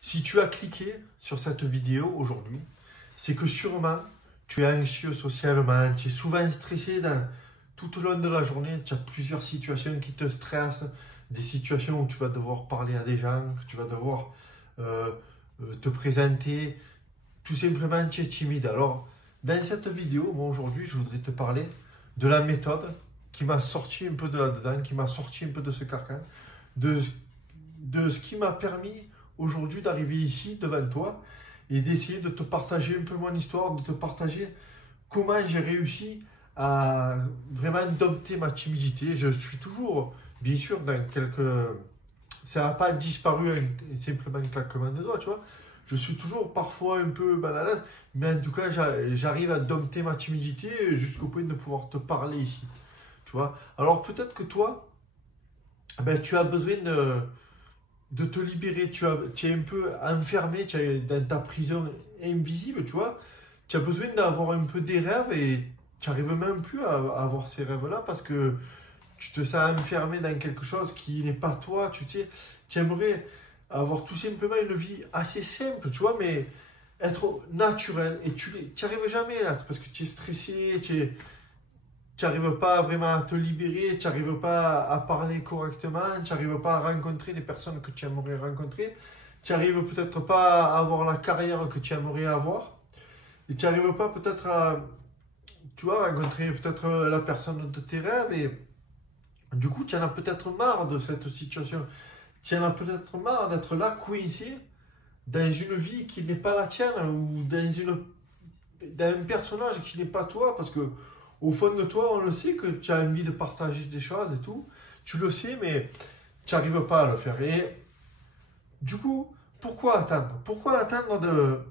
Si tu as cliqué sur cette vidéo aujourd'hui, c'est que sûrement tu es anxieux socialement, tu es souvent stressé tout au long de la journée, tu as plusieurs situations qui te stressent, des situations où tu vas devoir parler à des gens, que tu vas devoir euh, te présenter, tout simplement tu es timide. Alors, dans cette vidéo, moi aujourd'hui, je voudrais te parler de la méthode qui m'a sorti un peu de là-dedans, qui m'a sorti un peu de ce carcan, de, de ce qui m'a permis aujourd'hui d'arriver ici devant toi et d'essayer de te partager un peu mon histoire, de te partager comment j'ai réussi à vraiment dompter ma timidité. Je suis toujours, bien sûr, dans quelques... Ça n'a pas disparu simplement un claquement de doigts, tu vois. Je suis toujours parfois un peu mal à l'aise, mais en tout cas, j'arrive à dompter ma timidité jusqu'au point de pouvoir te parler ici, tu vois. Alors peut-être que toi, ben, tu as besoin de te libérer, tu es un peu enfermé, tu es dans ta prison invisible, tu vois. Tu as besoin d'avoir un peu des rêves et tu n'arrives même plus à avoir ces rêves-là parce que tu te sens enfermé dans quelque chose qui n'est pas toi, tu sais. Tu aimerais avoir tout simplement une vie assez simple, tu vois, mais être naturel et tu n'y arrives jamais là parce que tu es stressé, tu n'arrives pas vraiment à te libérer, tu n'arrives pas à parler correctement, tu n'arrives pas à rencontrer les personnes que tu aimerais rencontrer, tu n'arrives peut-être pas à avoir la carrière que tu aimerais avoir, et tu n'arrives pas peut-être à, tu vois, rencontrer peut-être la personne de tes rêves, et du coup, tu en as peut-être marre de cette situation, tu en as peut-être marre d'être là, coincé, dans une vie qui n'est pas la tienne, ou dans un personnage qui n'est pas toi, parce que au fond de toi, on le sait que tu as envie de partager des choses et tout. Tu le sais, mais tu n'arrives pas à le faire. Et du coup, pourquoi attendre? Pourquoi attendre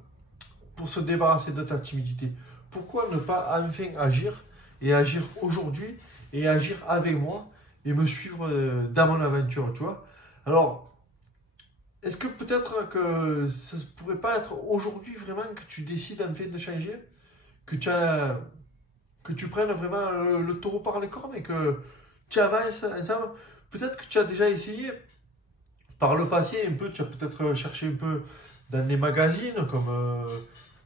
pour se débarrasser de ta timidité? Pourquoi ne pas enfin agir et agir aujourd'hui et agir avec moi et me suivre dans mon aventure, tu vois? Alors, est-ce que peut-être que ça ne pourrait pas être aujourd'hui vraiment que tu décides enfin de changer? Que tu as que tu prennes vraiment le taureau par les cornes et que tu avances ensemble. Peut-être que tu as déjà essayé par le passé un peu, tu as peut-être cherché un peu dans des magazines comme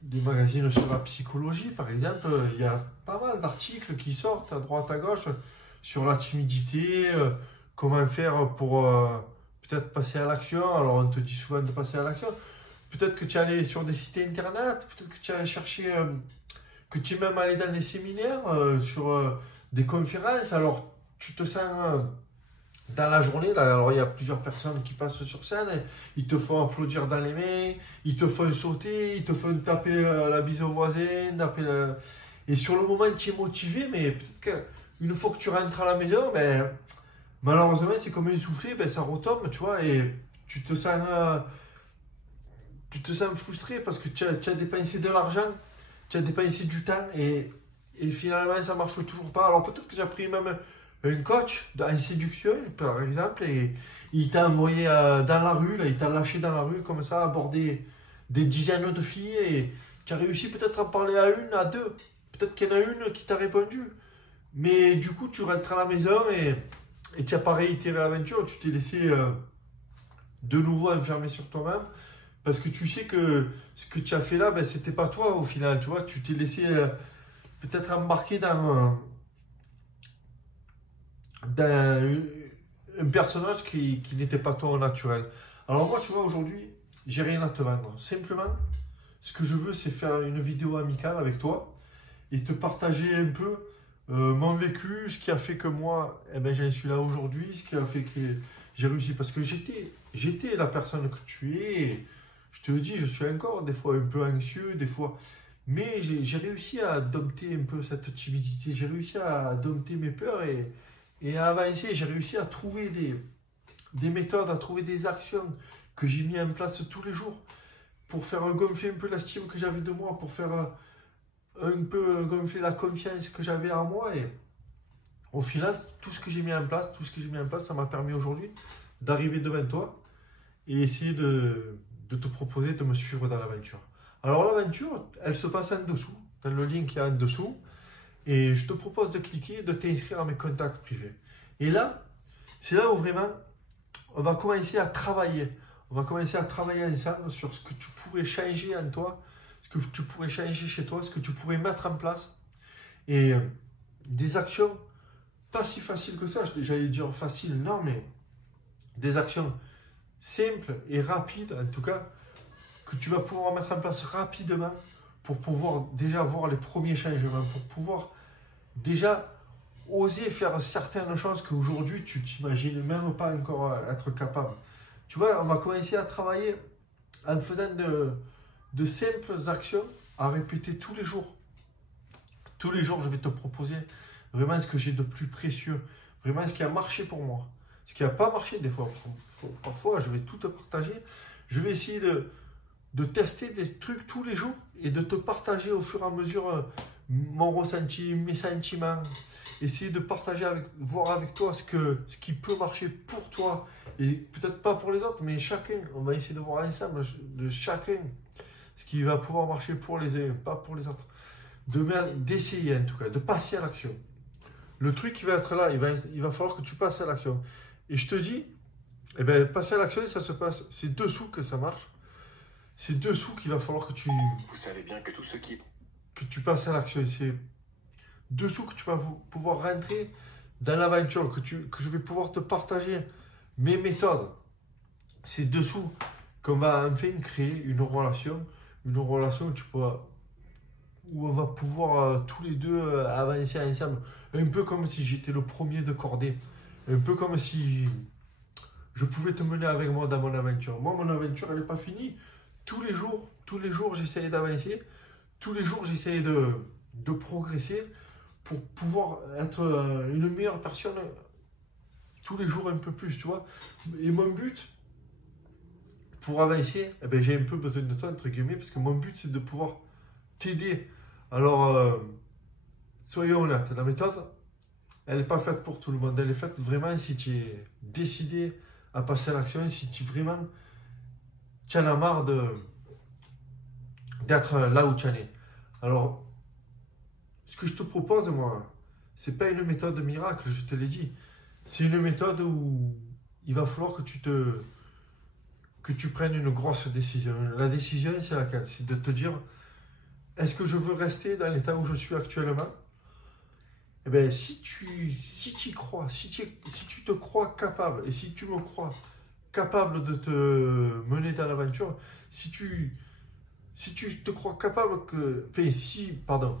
des magazines sur la psychologie par exemple. Il y a pas mal d'articles qui sortent à droite à gauche sur la timidité, comment faire pour peut-être passer à l'action. Alors on te dit souvent de passer à l'action. Peut-être que tu es allé sur des sites internet, peut-être que tu as cherché que tu es même allé dans des séminaires, sur des conférences, alors tu te sens dans la journée, là, alors il y a plusieurs personnes qui passent sur scène, et ils te font applaudir dans les mains, ils te font sauter, ils te font taper la bise au voisin, et sur le moment tu es motivé, mais peut-être qu'une fois que tu rentres à la maison, ben, malheureusement c'est comme un soufflé, ben, ça retombe, tu vois, et tu te sens frustré parce que tu as dépensé de l'argent, tu as dépensé du temps et finalement ça marche toujours pas. Alors peut-être que j'ai pris même un coach en séduction par exemple et il t'a envoyé dans la rue, là, il t'a lâché dans la rue comme ça, aborder des dizaines de filles et tu as réussi peut-être à parler à une, à deux. Peut-être qu'il y en a une qui t'a répondu. Mais du coup tu rentres à la maison et tu n'as pas réitéré l'aventure, tu t'es laissé de nouveau enfermé sur toi-même. Parce que tu sais que ce que tu as fait là, ben, c'était pas toi au final, tu vois. Tu t'es laissé peut-être embarquer dans un personnage qui n'était pas toi au naturel. Alors moi, tu vois, aujourd'hui, j'ai rien à te vendre. Simplement, ce que je veux, c'est faire une vidéo amicale avec toi et te partager un peu mon vécu, ce qui a fait que moi, eh ben, j'en suis là aujourd'hui, ce qui a fait que j'ai réussi. Parce que j'étais la personne que tu es. Et je te le dis, je suis encore des fois un peu anxieux, des fois. Mais j'ai réussi à dompter un peu cette timidité. J'ai réussi à dompter mes peurs et à avancer. J'ai réussi à trouver des méthodes, à trouver des actions que j'ai mis en place tous les jours pour faire gonfler un peu l'estime que j'avais de moi, pour faire un peu gonfler la confiance que j'avais en moi. Et au final, tout ce que j'ai mis en place, ça m'a permis aujourd'hui d'arriver devant toi et essayer de te proposer de me suivre dans l'aventure. Alors l'aventure, elle se passe en dessous, dans le lien qu'il y a en dessous, et je te propose de cliquer, de t'inscrire à mes contacts privés. Et là, c'est là où vraiment on va commencer à travailler. On va commencer à travailler ensemble sur ce que tu pourrais changer en toi, ce que tu pourrais changer chez toi, ce que tu pourrais mettre en place. Et des actions pas si faciles que ça, j'allais dire facile, non, mais des actions simples et rapides, en tout cas, que tu vas pouvoir mettre en place rapidement pour pouvoir déjà voir les premiers changements, pour pouvoir déjà oser faire certaines choses qu'aujourd'hui tu t'imagines même pas encore être capable. Tu vois, on va commencer à travailler en faisant de simples actions à répéter tous les jours. Tous les jours, je vais te proposer vraiment ce que j'ai de plus précieux, vraiment ce qui a marché pour moi. Ce qui n'a pas marché, des fois, parfois, je vais tout te partager. Je vais essayer de tester des trucs tous les jours et de te partager au fur et à mesure mon ressenti, mes sentiments. Essayer de partager, voir avec toi ce qui peut marcher pour toi et peut-être pas pour les autres, mais chacun. On va essayer de voir ensemble de chacun ce qui va pouvoir marcher pour les uns, pas pour les autres. D'essayer en tout cas, de passer à l'action. Le truc qui va être là, il va falloir que tu passes à l'action. Et je te dis, eh ben, passer à l'action, ça se passe, c'est dessous que ça marche. C'est dessous qu'il va falloir que tu... Vous savez bien que tout ce qui... Que tu passes à l'action. C'est dessous que tu vas pouvoir rentrer dans l'aventure, que je vais pouvoir te partager mes méthodes. C'est dessous qu'on va enfin créer une relation où tu pourras... où on va pouvoir tous les deux avancer ensemble. Un peu comme si j'étais le premier de cordée. Un peu comme si je pouvais te mener avec moi dans mon aventure. Moi, mon aventure, elle n'est pas finie. Tous les jours, j'essayais d'avancer. Tous les jours, j'essayais de progresser pour pouvoir être une meilleure personne tous les jours un peu plus, tu vois. Et mon but, pour avancer, eh ben, j'ai un peu besoin de toi, entre guillemets, parce que mon but, c'est de pouvoir t'aider. Alors, soyons honnêtes, la méthode, elle n'est pas faite pour tout le monde. Elle est faite vraiment si tu es décidé à passer à l'action, si tu vraiment tu en as marre d'être là où tu en es. Alors, ce que je te propose, moi, c'est pas une méthode miracle, je te l'ai dit. C'est une méthode où il va falloir que tu prennes une grosse décision. La décision, c'est laquelle? C'est de te dire, est-ce que je veux rester dans l'état où je suis actuellement? Eh bien, si tu y crois, si tu te crois capable, et si tu me crois capable de te mener dans l'aventure, si tu te crois capable que... Enfin, pardon.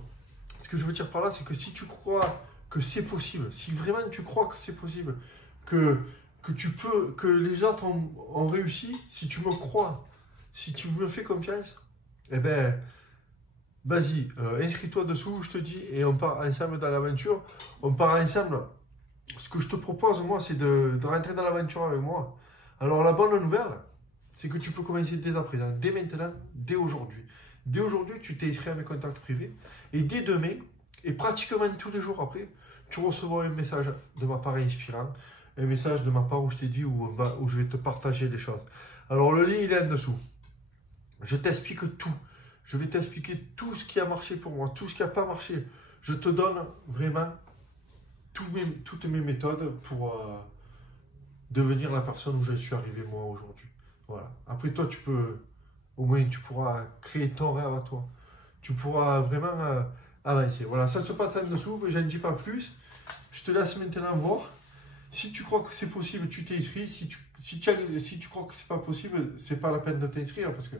Ce que je veux dire par là, c'est que si tu crois que c'est possible, si vraiment tu crois que c'est possible, que tu peux, que les autres ont réussi, si tu me crois, si tu me fais confiance, eh bien, vas-y, inscris-toi dessous, je te dis, et on part ensemble dans l'aventure. On part ensemble. Ce que je te propose, moi, c'est de rentrer dans l'aventure avec moi. Alors, la bonne nouvelle, c'est que tu peux commencer dès à présent, dès maintenant, dès aujourd'hui. Dès aujourd'hui, tu t'es inscrit à mes contacts privés. Et dès demain, et pratiquement tous les jours après, tu recevras un message de ma part inspirant, un message de ma part où je t'ai dit, où je vais te partager les choses. Alors, le lien, il est en dessous. Je t'explique tout. Je vais t'expliquer tout ce qui a marché pour moi, tout ce qui n'a pas marché. Je te donne vraiment toutes mes méthodes pour devenir la personne où je suis arrivé moi aujourd'hui. Voilà. Après toi, au moins tu pourras créer ton rêve à toi. Tu pourras vraiment avancer. Voilà, ça se passe en dessous, mais je ne dis pas plus. Je te laisse maintenant voir. Si tu crois que c'est possible, tu t'inscris. Si tu crois que c'est pas possible, c'est pas la peine de t'inscrire parce que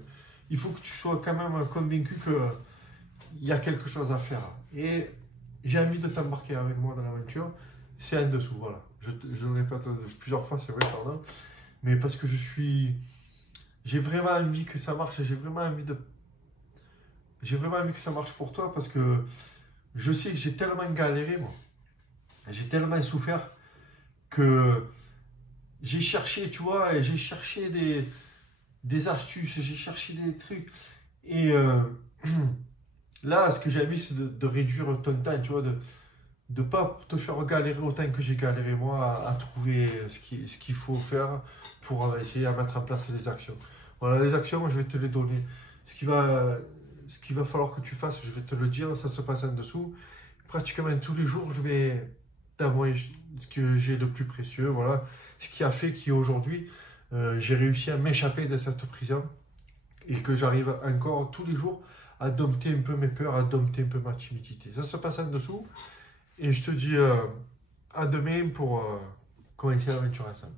il faut que tu sois quand même convaincu qu'il y a quelque chose à faire. Et j'ai envie de t'embarquer avec moi dans l'aventure. C'est en dessous, voilà. Je le répète plusieurs fois, c'est vrai, pardon. Mais parce que j'ai vraiment envie que ça marche. J'ai vraiment envie que ça marche pour toi parce que je sais que j'ai tellement galéré, moi. J'ai tellement souffert que j'ai cherché, tu vois, j'ai cherché des astuces, j'ai cherché des trucs. Et là, ce que j'ai envie, c'est de réduire ton temps, tu vois, de ne pas te faire galérer autant que j'ai galéré moi à trouver ce qu'il faut faire pour essayer à mettre en place les actions. Voilà, les actions, moi, je vais te les donner. Ce qu'il va falloir que tu fasses, je vais te le dire, ça se passe en dessous. Pratiquement tous les jours, je vais t'envoyer ce que j'ai de plus précieux, voilà, ce qui a fait qu'aujourd'hui, j'ai réussi à m'échapper de cette prison et que j'arrive encore tous les jours à dompter un peu mes peurs, à dompter un peu ma timidité. Ça se passe en dessous et je te dis à demain pour commencer l'aventure ensemble.